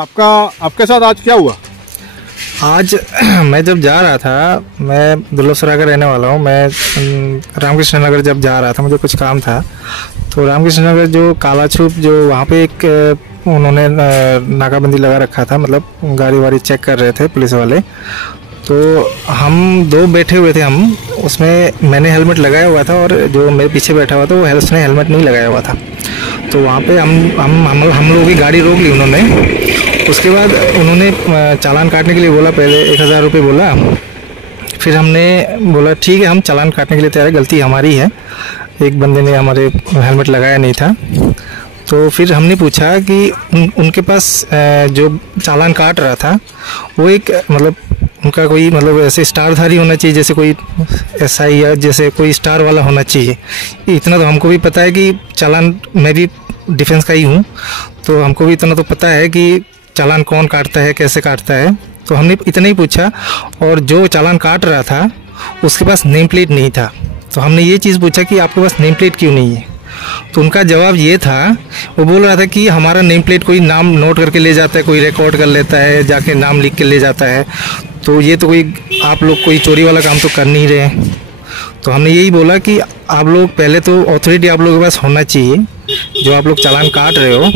आपके साथ आज क्या हुआ? आज मैं जब जा रहा था, मैं दुर्लभसराय का रहने वाला हूँ। मैं रामकृष्ण नगर जब जा रहा था, मुझे कुछ काम था, तो रामकृष्ण नगर जो कालाछूप जो वहाँ पे एक उन्होंने नाकाबंदी लगा रखा था, मतलब गाड़ी वाड़ी चेक कर रहे थे पुलिस वाले। तो हम दो बैठे हुए थे, हम उसमें मैंने हेलमेट लगाया हुआ था और जो मेरे पीछे बैठा हुआ था वो उसने हेलमेट नहीं लगाया हुआ था। तो वहाँ पे हम लोगों की गाड़ी रोक ली उन्होंने। उसके बाद उन्होंने चालान काटने के लिए बोला, पहले 1000 रुपये बोला। फिर हमने बोला ठीक है, हम चालान काटने के लिए तैयार है, गलती हमारी है, एक बंदे ने हमारे हेलमेट लगाया नहीं था। तो फिर हमने पूछा कि उनके पास जो चालान काट रहा था वो एक मतलब उनका कोई मतलब ऐसे स्टारधारी होना चाहिए, जैसे कोई SI या जैसे कोई स्टार वाला होना चाहिए। इतना तो हमको भी पता है कि चालान, मैं भी डिफेंस का ही हूँ, तो हमको भी इतना तो पता है कि चालान कौन काटता है, कैसे काटता है। तो हमने इतना ही पूछा, और जो चालान काट रहा था उसके पास नेम प्लेट नहीं था। तो हमने ये चीज़ पूछा कि आपके पास नेम प्लेट क्यों नहीं है। तो उनका जवाब ये था, वो बोल रहा था कि हमारा नेम प्लेट कोई नाम नोट करके ले जाता है, कोई रिकॉर्ड कर लेता है, जाके नाम लिख के ले जाता है। तो ये तो कोई आप लोग कोई चोरी वाला काम तो कर नहीं रहे हैं। तो हमने यही बोला कि आप लोग पहले तो अथॉरिटी आप लोगों के पास होना चाहिए, जो आप लोग चालान काट रहे हो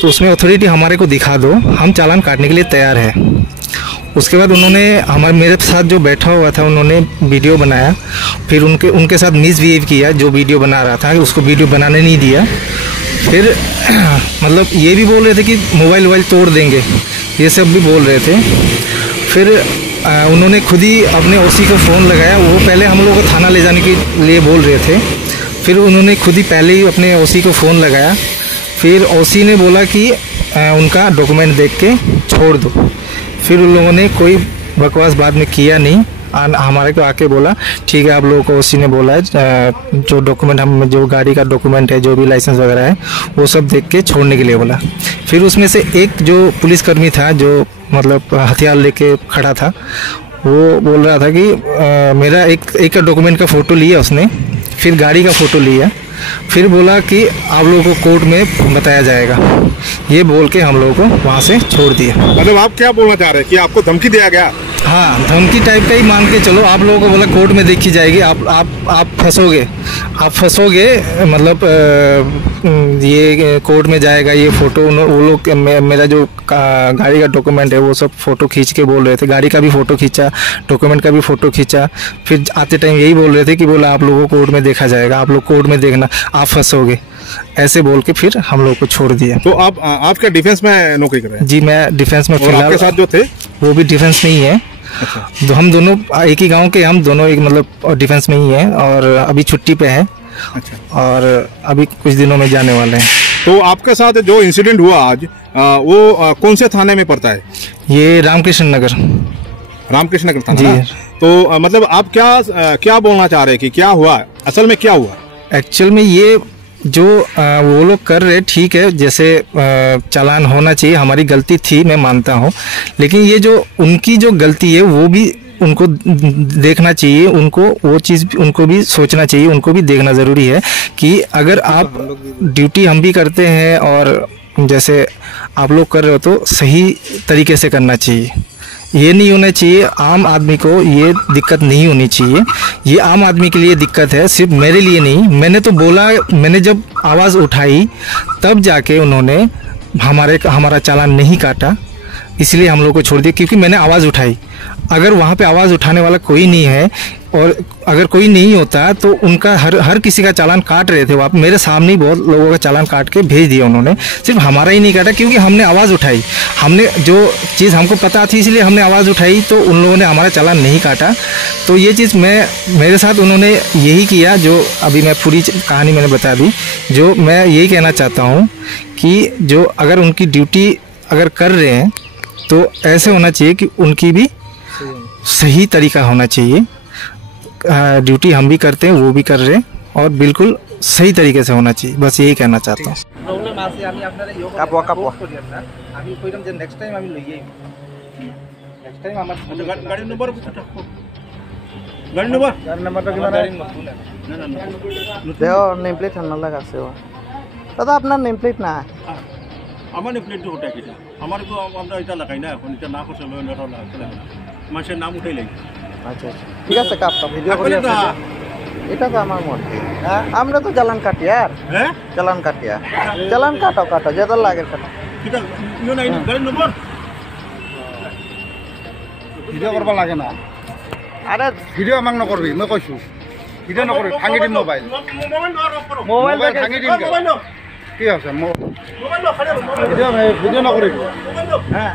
तो उसमें अथॉरिटी हमारे को दिखा दो, हम चालान काटने के लिए तैयार है। उसके बाद उन्होंने मेरे साथ जो बैठा हुआ था उन्होंने वीडियो बनाया, फिर उनके साथ मिसबिहेव किया। जो वीडियो बना रहा था उसको वीडियो बनाने नहीं दिया। फिर मतलब ये भी बोल रहे थे कि मोबाइल तोड़ देंगे, ये सब भी बोल रहे थे। फिर उन्होंने खुद ही अपने OC को फ़ोन लगाया। वो पहले हम लोगों को थाना ले जाने के लिए बोल रहे थे, फिर उन्होंने खुद ही पहले ही अपने OC को फ़ोन लगाया। फिर OC ने बोला कि उनका डॉक्यूमेंट देख के छोड़ दो। फिर उन लोगों ने कोई बकवास बाद में किया नहीं, हमारे को आके बोला ठीक है, आप लोगों को OC ने बोला है जो डॉक्यूमेंट हम जो गाड़ी का डॉक्यूमेंट है, जो भी लाइसेंस वगैरह है, वो सब देख के छोड़ने के लिए बोला। फिर उसमें से एक जो पुलिसकर्मी था जो मतलब हथियार लेके खड़ा था, वो बोल रहा था कि मेरा एक का डॉक्यूमेंट का फ़ोटो लिया उसने, फिर गाड़ी का फ़ोटो लिया, फिर बोला कि आप लोगों को कोर्ट में बताया जाएगा। ये बोल के हम लोगों को वहाँ से छोड़ दिया। मतलब आप क्या बोलना चाह रहे हैं कि आपको धमकी दिया गया? हाँ, धमकी टाइप का ही मान के चलो। आप लोगों को बोला कोर्ट में देखी जाएगी, आप फंसोगे, मतलब ये कोर्ट में जाएगा ये फ़ोटो। वो लोग मेरा जो गाड़ी का डॉक्यूमेंट है वो सब फ़ोटो खींच के बोल रहे थे, गाड़ी का भी फ़ोटो खींचा, डॉक्यूमेंट का भी फ़ोटो खींचा। फिर आते टाइम यही बोल रहे थे कि बोला आप लोगों को कोर्ट में देखा जाएगा, आप लोग कोर्ट में देखना, आप फंसोगे, ऐसे बोल के फिर हम लोग को छोड़ दिया। तो आप क्या डिफेंस में नौकरी कर रहे हैं? जी, मैं डिफेंस में। फिलहाल आपके साथ जो थे वो भी डिफेंस में ही है। अच्छा। तो हम दोनों एक ही गांव के, हम दोनों एक मतलब डिफेंस में ही हैं और अभी छुट्टी पे हैं। अच्छा। और अभी कुछ दिनों में जाने वाले हैं। तो आपके साथ जो इंसिडेंट हुआ आज, वो कौन से थाने में पड़ता है? ये रामकृष्ण नगर थाना जी। तो मतलब आप क्या बोलना चाह रहे हैं कि क्या हुआ, असल में क्या हुआ? एक्चुअल में ये जो वो लोग कर रहे ठीक है, जैसे चालान होना चाहिए, हमारी गलती थी, मैं मानता हूँ। लेकिन ये जो उनकी जो गलती है वो भी उनको देखना चाहिए, उनको वो चीज़ उनको भी सोचना चाहिए, उनको भी देखना ज़रूरी है कि अगर आप ड्यूटी हम भी करते हैं और जैसे आप लोग कर रहे हो तो सही तरीके से करना चाहिए। ये नहीं होना चाहिए, आम आदमी को ये दिक्कत नहीं होनी चाहिए। ये आम आदमी के लिए दिक्कत है, सिर्फ मेरे लिए नहीं। मैंने तो बोला, मैंने जब आवाज़ उठाई तब जाके उन्होंने हमारा चालान नहीं काटा, इसलिए हम लोग को छोड़ दिया, क्योंकि मैंने आवाज़ उठाई। अगर वहाँ पे आवाज़ उठाने वाला कोई नहीं है और अगर कोई नहीं होता तो उनका हर किसी का चालान काट रहे थे। वो मेरे सामने ही बहुत लोगों का चालान काट के भेज दिया उन्होंने, सिर्फ हमारा ही नहीं काटा, क्योंकि हमने आवाज़ उठाई। हमने जो चीज़ हमको पता थी इसलिए हमने आवाज़ उठाई, तो उन लोगों ने हमारा चालान नहीं काटा। तो ये चीज़ मेरे साथ उन्होंने यही किया, जो अभी मैं पूरी कहानी मैंने बता दी। जो मैं यही कहना चाहता हूँ कि जो अगर उनकी ड्यूटी अगर कर रहे हैं तो ऐसे होना चाहिए कि उनकी भी सही तरीका होना चाहिए। ड्यूटी हम भी करते हैं, वो भी कर रहे हैं, और बिल्कुल सही तरीके से होना चाहिए, बस यही कहना चाहता हूँ। নেম প্লেট ঠান্ডা লাগাছে দাদা, আপনার নেম প্লেট না আমার প্লেটটো উঠাই গেছে আমার তো আমরা এটা লাগাই না এখন এটা না করছে মানুষের নাম উঠাই লাগছে আচ্ছা আচ্ছা ঠিক আছে কাটটা ভিডিও করে এটা তো আমার মধ্যে আমরা তো চালান কাটি আর হ্যাঁ চালান কাটিয়া চালান কাটো যেটা লাগে কাটো এটা ইউ নাই গাড়ি নম্বর ভিডিও করবা লাগে না আরে ভিডিও আমাক নকৰবি মই কৈছো ভিডিও নকৰবি ভাঙি দিম মোবাইল মোবাইল ভাঙি দিম কি আছে মোবাইল ভিডিও নকৰিবি মোবাইল হ্যাঁ